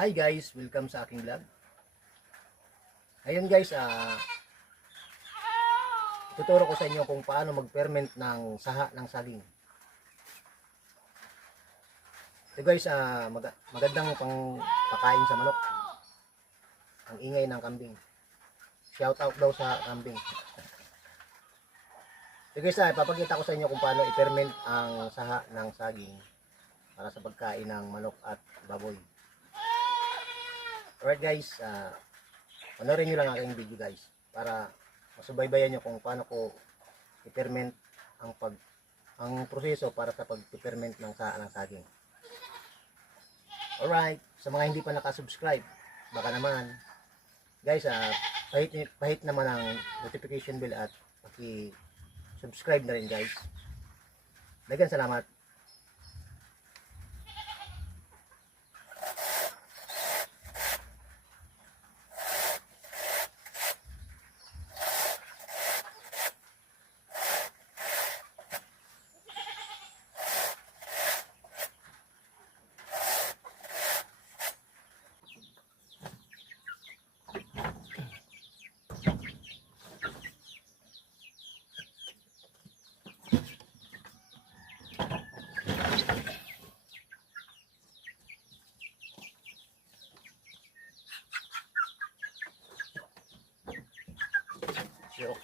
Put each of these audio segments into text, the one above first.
Hi guys, welcome sa aking vlog. Ngayon guys, tuturo ko sa inyo kung paano mag-ferment ng saha ng saging. Ito guys, magandang pang pakain sa manok. Ang ingay ng kambing. Shout out daw sa kambing. Ito guys, ipapakita ko sa inyo kung paano i-ferment ang saha ng saging para sa pagkain ng manok at baboy. Alright guys, panoorin nyo lang aking video guys para masubaybayan nyo kung paano ko i-ferment ang proseso para sa pag-ferment ng saging. Alright, sa mga hindi pa nakasubscribe, baka naman guys, pahit naman ang notification bell at paki-subscribe na rin guys. Daghang salamat.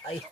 Ay.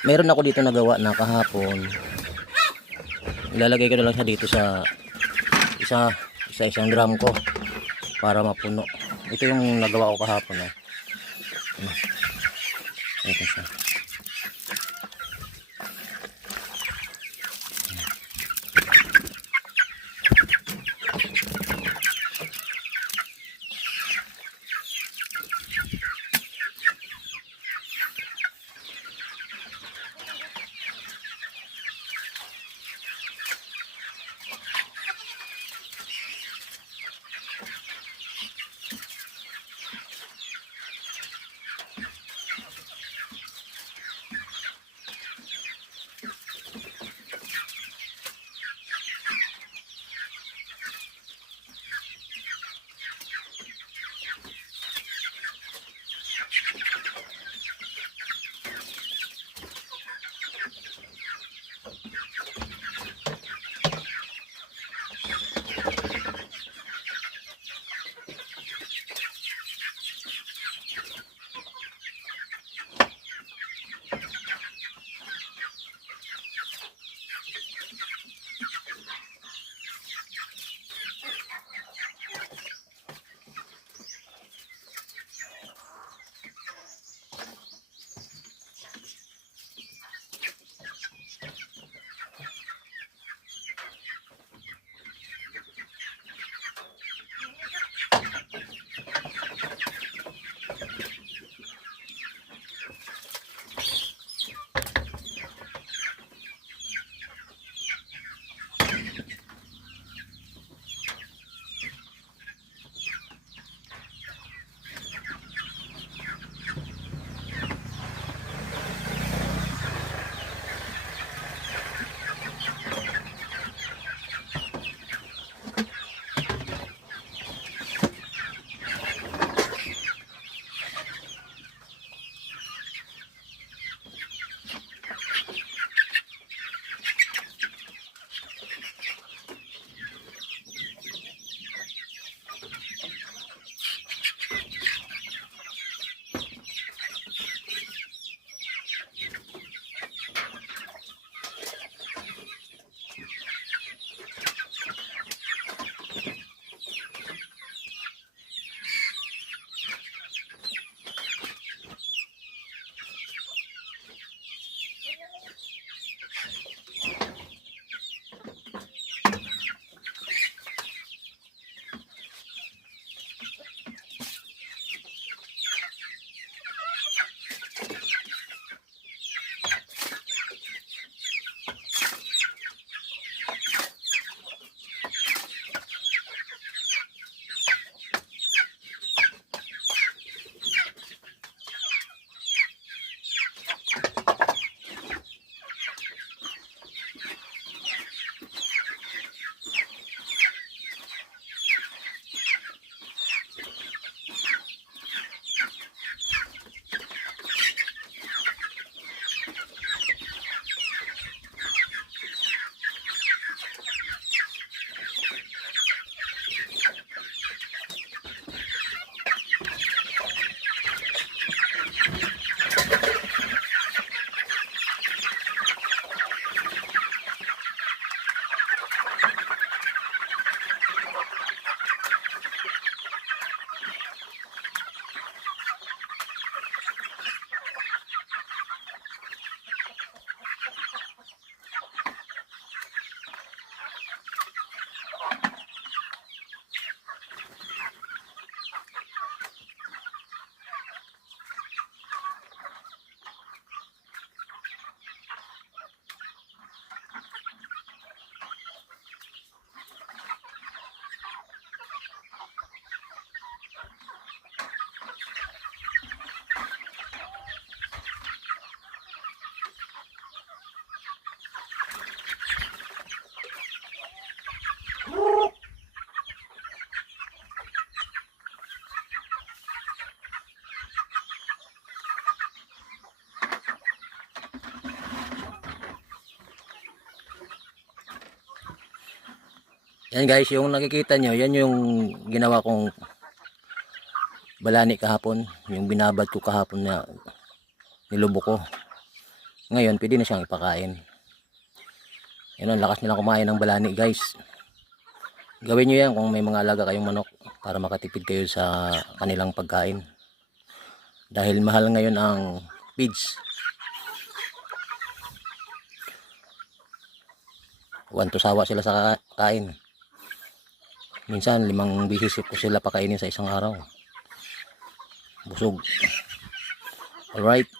Meron ako dito nagawa na kahapon. Ilalagay ko na lang siya dito sa isang drum ko para mapuno. Ito yung nagawa ko kahapon. Ito siya. Yan guys, yung nakikita nyo, yan yung ginawa kong balani kahapon. Yung binabad ko kahapon na nilubok ko. Ngayon, pwede na siyang ipakain. Yan ang lakas nila kumain ng balani guys. Gawin nyo yan kung may mga alaga kayong manok para makatipid kayo sa kanilang pagkain. Dahil mahal ngayon ang feeds. 1 to sawa sila sa kain. Minsan 5 bisis ko sila pakainin sa isang araw. Busog. Alright.